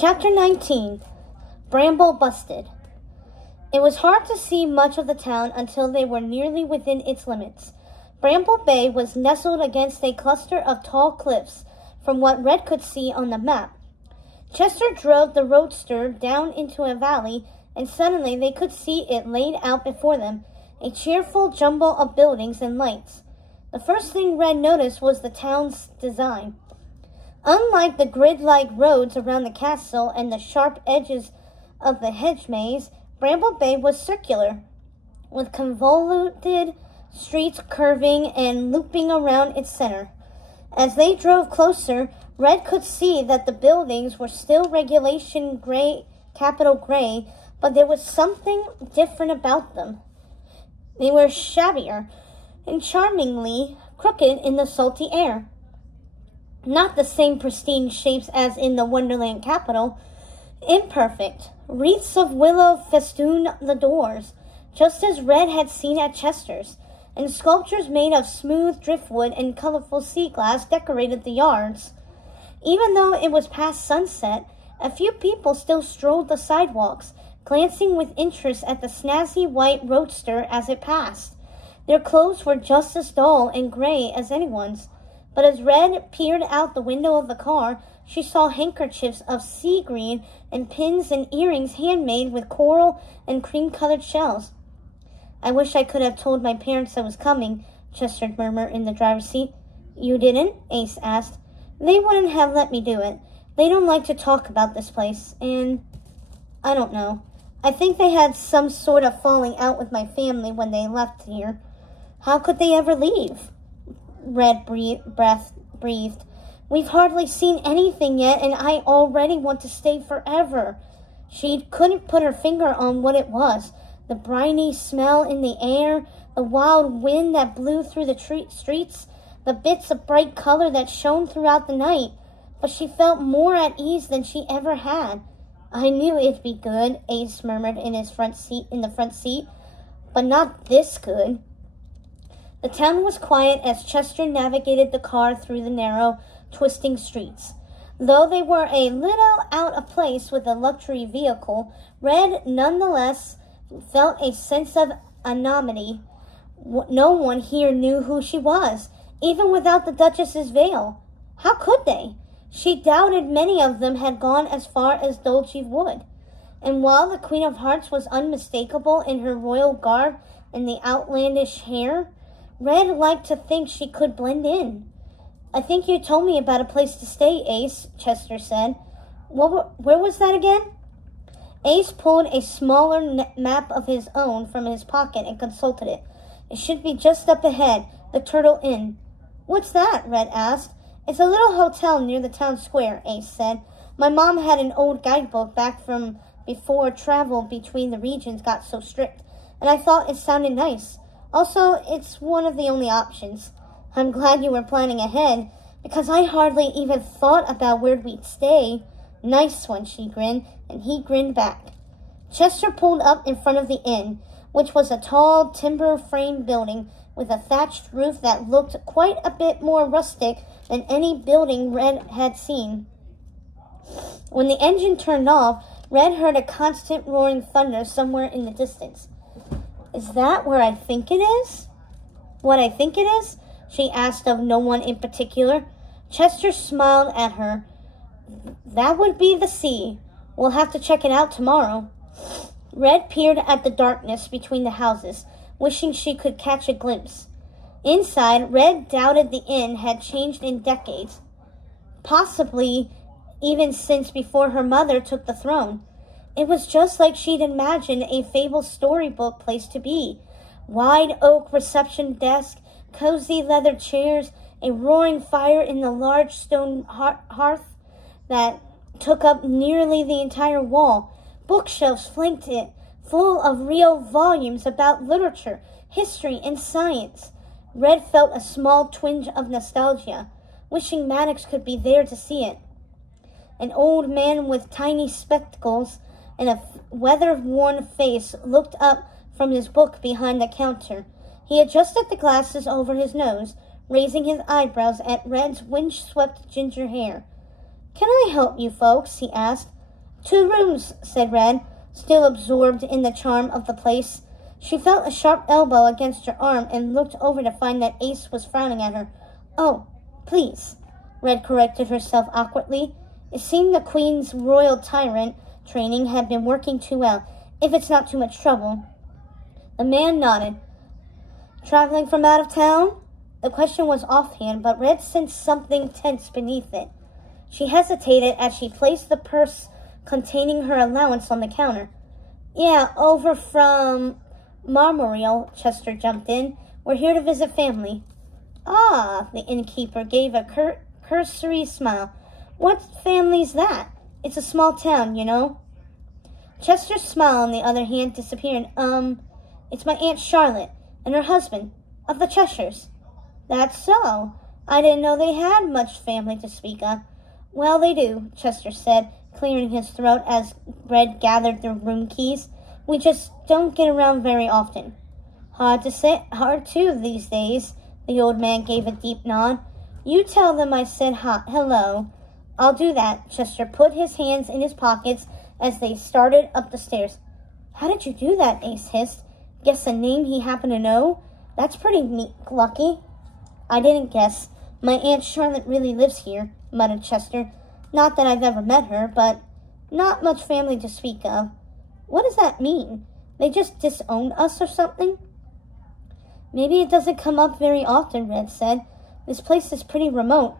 Chapter 19. Bramble Busted. It was hard to see much of the town until they were nearly within its limits. Bramble Bay was nestled against a cluster of tall cliffs, from what Red could see on the map. Chester drove the roadster down into a valley, and suddenly they could see it laid out before them, a cheerful jumble of buildings and lights. The first thing Red noticed was the town's design. Unlike the grid-like roads around the castle and the sharp edges of the hedge maze, Bramble Bay was circular, with convoluted streets curving and looping around its center. As they drove closer, Red could see that the buildings were still regulation gray, capital gray, but there was something different about them. They were shabbier and charmingly crooked in the salty air. Not the same pristine shapes as in the Wonderland capital. Imperfect. Wreaths of willow festooned the doors, just as Red had seen at Chester's, and sculptures made of smooth driftwood and colorful sea glass decorated the yards. Even though it was past sunset, a few people still strolled the sidewalks, glancing with interest at the snazzy white roadster as it passed. Their clothes were just as dull and gray as anyone's, but as Red peered out the window of the car, she saw handkerchiefs of sea green and pins and earrings handmade with coral and cream-colored shells. "I wish I could have told my parents I was coming," Chester murmured in the driver's seat. "You didn't?" Ace asked. "They wouldn't have let me do it. They don't like to talk about this place, and I don't know. I think they had some sort of falling out with my family when they left here." "How could they ever leave?" Red breathed. "We've hardly seen anything yet, and I already want to stay forever." She couldn't put her finger on what it was. The briny smell in the air, the wild wind that blew through the streets, the bits of bright color that shone throughout the night. But she felt more at ease than she ever had. "I knew it'd be good," Ace murmured in the front seat, "but not this good." The town was quiet as Chester navigated the car through the narrow, twisting streets. Though they were a little out of place with a luxury vehicle, Red nonetheless felt a sense of anonymity. No one here knew who she was, even without the Duchess's veil. How could they? She doubted many of them had gone as far as Dolce Wood. And while the Queen of Hearts was unmistakable in her royal garb and the outlandish hair, Red liked to think she could blend in. "I think you told me about a place to stay, Ace," Chester said. "Where was that again?" Ace pulled a smaller map of his own from his pocket and consulted it. "It should be just up ahead, the Turtle Inn." "What's that?" Red asked. "It's a little hotel near the town square," Ace said. "My mom had an old guidebook back from before travel between the regions got so strict, and I thought it sounded nice. Also, it's one of the only options." "I'm glad you were planning ahead, because I hardly even thought about where we'd stay." "Nice one," she grinned, and he grinned back. Chester pulled up in front of the inn, which was a tall, timber-framed building with a thatched roof that looked quite a bit more rustic than any building Red had seen. When the engine turned off, Red heard a constant roaring thunder somewhere in the distance. "Is that where I think it is?" "What I think it is?" she asked of no one in particular. Chester smiled at her. "That would be the sea. We'll have to check it out tomorrow." Red peered at the darkness between the houses, wishing she could catch a glimpse. Inside, Red doubted the inn had changed in decades, possibly even since before her mother took the throne. It was just like she'd imagined a fabled storybook place to be. Wide oak reception desk, cozy leather chairs, a roaring fire in the large stone hearth that took up nearly the entire wall. Bookshelves flanked it, full of real volumes about literature, history, and science. Red felt a small twinge of nostalgia, wishing Maddox could be there to see it. An old man with tiny spectacles and a weather-worn face looked up from his book behind the counter. He adjusted the glasses over his nose, raising his eyebrows at Red's wind-swept ginger hair. "Can I help you folks?" he asked. 2 rooms, said Red, still absorbed in the charm of the place. She felt a sharp elbow against her arm and looked over to find that Ace was frowning at her. Oh, please, Red corrected herself awkwardly. It seemed the Queen's royal tyrant training had been working too well, if it's not too much trouble. The man nodded. Traveling from out of town? The question was offhand, but Red sensed something tense beneath it. She hesitated as she placed the purse containing her allowance on the counter. Yeah, over from Marmoreal, Chester jumped in. We're here to visit family. Ah, the innkeeper gave a cursory smile. What family's that? It's a small town, you know. Chester's smile, on the other hand, disappeared. It's my Aunt Charlotte and her husband, of the Cheshires. That's so. I didn't know they had much family to speak of. Well, they do, Chester said, clearing his throat as Red gathered the room keys. We just don't get around very often. Hard too these days. The old man gave a deep nod. You tell them I said hello. I'll do that. Chester put his hands in his pockets as they started up the stairs. How did you do that? Ace hissed. Guess a name he happened to know? That's pretty neat, lucky. I didn't guess. My Aunt Charlotte really lives here, muttered Chester. Not that I've ever met her, but not much family to speak of. What does that mean? They just disown us or something? Maybe it doesn't come up very often, Red said. This place is pretty remote.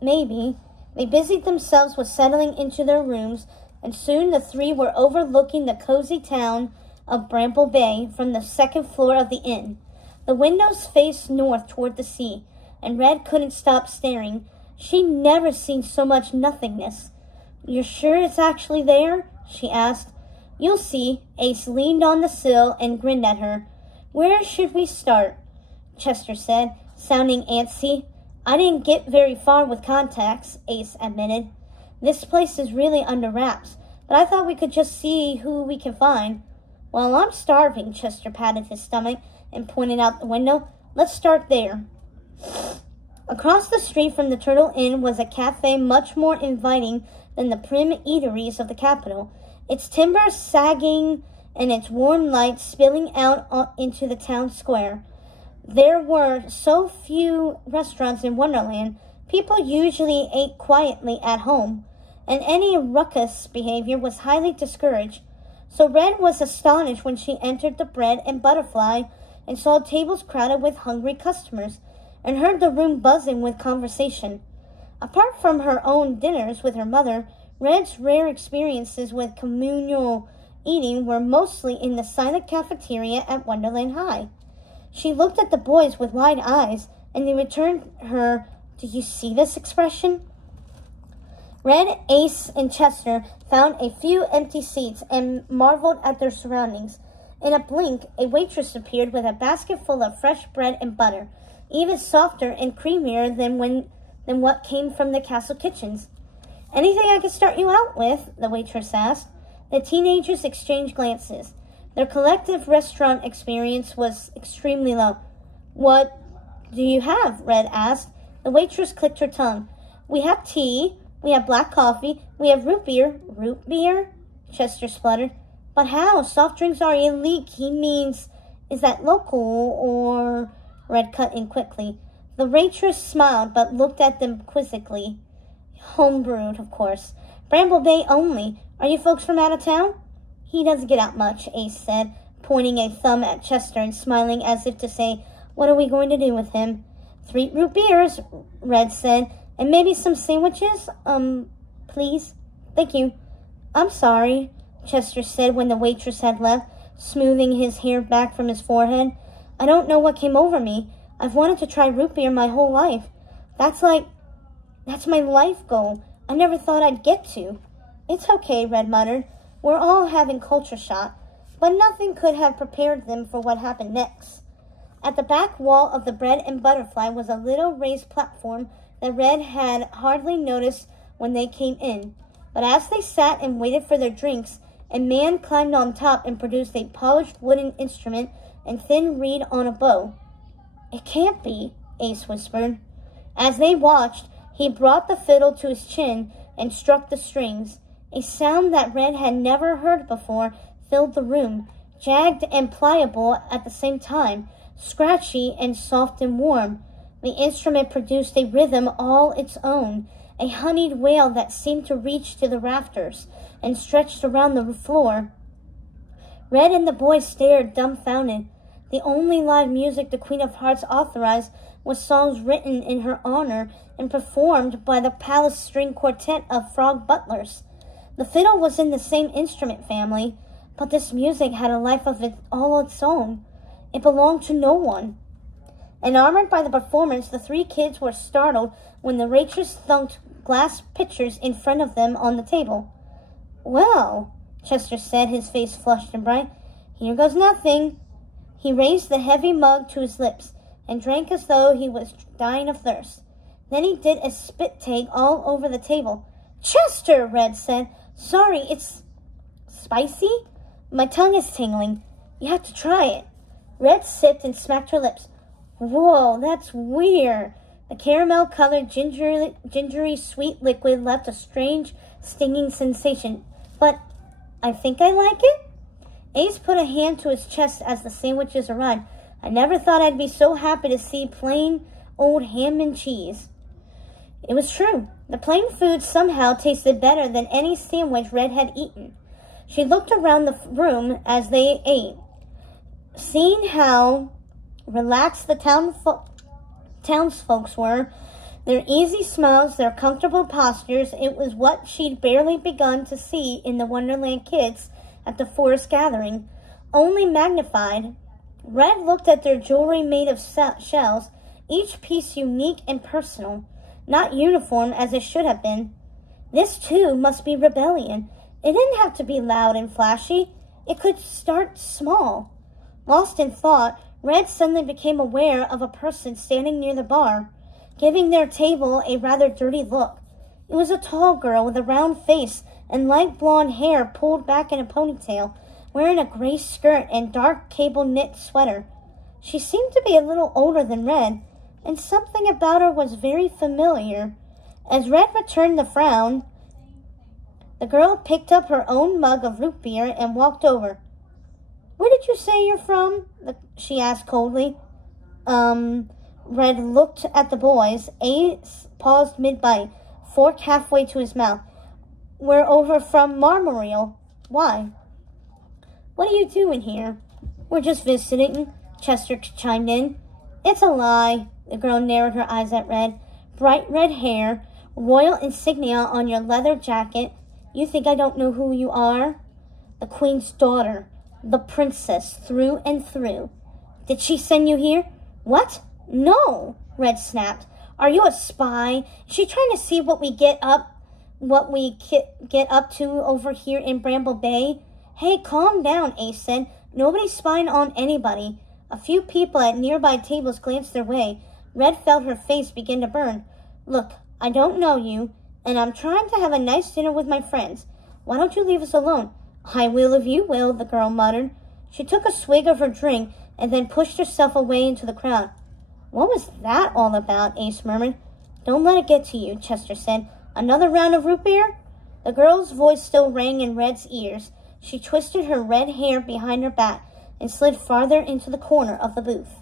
Maybe. They busied themselves with settling into their rooms, and soon the 3 were overlooking the cozy town of Bramble Bay from the 2nd floor of the inn. The windows faced north toward the sea, and Red couldn't stop staring. She'd never seen so much nothingness. You're sure it's actually there? She asked. You'll see. Ace leaned on the sill and grinned at her. Where should we start? Chester said, sounding antsy. I didn't get very far with contacts, Ace admitted. This place is really under wraps, but I thought we could just see who we can find. Well, I'm starving, Chester patted his stomach and pointed out the window. Let's start there. Across the street from the Turtle Inn was a cafe much more inviting than the prim eateries of the capital, its timbers sagging and its warm light spilling out into the town square. There were so few restaurants in Wonderland, people usually ate quietly at home, and any ruckus behavior was highly discouraged. So Red was astonished when she entered the Bread and Butterfly and saw tables crowded with hungry customers, and heard the room buzzing with conversation. Apart from her own dinners with her mother, Red's rare experiences with communal eating were mostly in the silent cafeteria at Wonderland High. She looked at the boys with wide eyes, and they returned her, "Do you see this expression?" Red, Ace, and Chester found a few empty seats and marveled at their surroundings. In a blink, a waitress appeared with a basket full of fresh bread and butter, even softer and creamier than what came from the castle kitchens. "Anything I can start you out with?" the waitress asked. The teenagers exchanged glances. Their collective restaurant experience was extremely low. "What do you have?" Red asked. The waitress clicked her tongue. "We have tea, we have black coffee, we have root beer." "Root beer?" Chester spluttered. "But how? Soft drinks are illegal." "He means, is that local or—" Red cut in quickly. The waitress smiled but looked at them quizzically. "Homebrewed, of course. Bramble Bay only. Are you folks from out of town?" "He doesn't get out much," Ace said, pointing a thumb at Chester and smiling as if to say, "What are we going to do with him?" 3 root beers, Red said, "and maybe some sandwiches? Please." "Thank you." "I'm sorry," Chester said when the waitress had left, smoothing his hair back from his forehead. "I don't know what came over me. I've wanted to try root beer my whole life. That's my life goal. I never thought I'd get to." "It's okay," Red muttered. "We're all having culture shock." But nothing could have prepared them for what happened next. At the back wall of the Bread and Butterfly was a little raised platform that Red had hardly noticed when they came in. But as they sat and waited for their drinks, a man climbed on top and produced a polished wooden instrument and thin reed on a bow. "It can't be," Ace whispered. As they watched, he brought the fiddle to his chin and struck the strings. A sound that Red had never heard before filled the room, jagged and pliable at the same time, scratchy and soft and warm. The instrument produced a rhythm all its own, a honeyed wail that seemed to reach to the rafters and stretched around the floor. Red and the boy stared dumbfounded. The only live music the Queen of Hearts authorized was songs written in her honor and performed by the Palace String Quartet of Frog Butlers. The fiddle was in the same instrument family, but this music had a life of all its own. It belonged to no one. Enamored by the performance, the three kids were startled when the waitress thunked glass pitchers in front of them on the table. "Well," Chester said, his face flushed and bright, "here goes nothing." He raised the heavy mug to his lips and drank as though he was dying of thirst. Then he did a spit take all over the table. "Chester," Red said, "sorry, it's spicy? My tongue is tingling. You have to try it." Red sipped and smacked her lips. "Whoa, that's weird." The caramel-colored, gingery sweet liquid left a strange, stinging sensation. "But I think I like it." Ace put a hand to his chest as the sandwiches arrived. "I never thought I'd be so happy to see plain old ham and cheese." It was true. The plain food somehow tasted better than any sandwich Red had eaten. She looked around the room as they ate. Seeing how relaxed the townsfolks were, their easy smiles, their comfortable postures, it was what she'd barely begun to see in the Wonderland kids at the forest gathering, only magnified. Red looked at their jewelry made of shells, each piece unique and personal, not uniform as it should have been. This, too, must be rebellion. It didn't have to be loud and flashy. It could start small. Lost in thought, Red suddenly became aware of a person standing near the bar, giving their table a rather dirty look. It was a tall girl with a round face and light blonde hair pulled back in a ponytail, wearing a gray skirt and dark cable knit sweater. She seemed to be a little older than Red, and something about her was very familiar. As Red returned the frown, the girl picked up her own mug of root beer and walked over. "Where did you say you're from?" she asked coldly. Red looked at the boys. Ace paused mid-bite, fork halfway to his mouth. "We're over from Marmoreal." "Why?" "What are you doing here?" "We're just visiting," Chester chimed in. "It's a lie." The girl narrowed her eyes at Red. "Bright red hair, royal insignia on your leather jacket. You think I don't know who you are?" "The Queen's daughter. The princess through and through." "Did she send you here?" "What? No," Red snapped. "Are you a spy? Is she trying to see what we get up to over here in Bramble Bay?" "Hey, calm down," Ace said. "Nobody's spying on anybody." A few people at nearby tables glanced their way. Red felt her face begin to burn. "Look, I don't know you, and I'm trying to have a nice dinner with my friends. Why don't you leave us alone?" "I will if you will," the girl muttered. She took a swig of her drink and then pushed herself away into the crowd. "What was that all about?" Ace murmured. "Don't let it get to you," Chester said. "Another round of root beer?" The girl's voice still rang in Red's ears. She twisted her red hair behind her back and slid farther into the corner of the booth.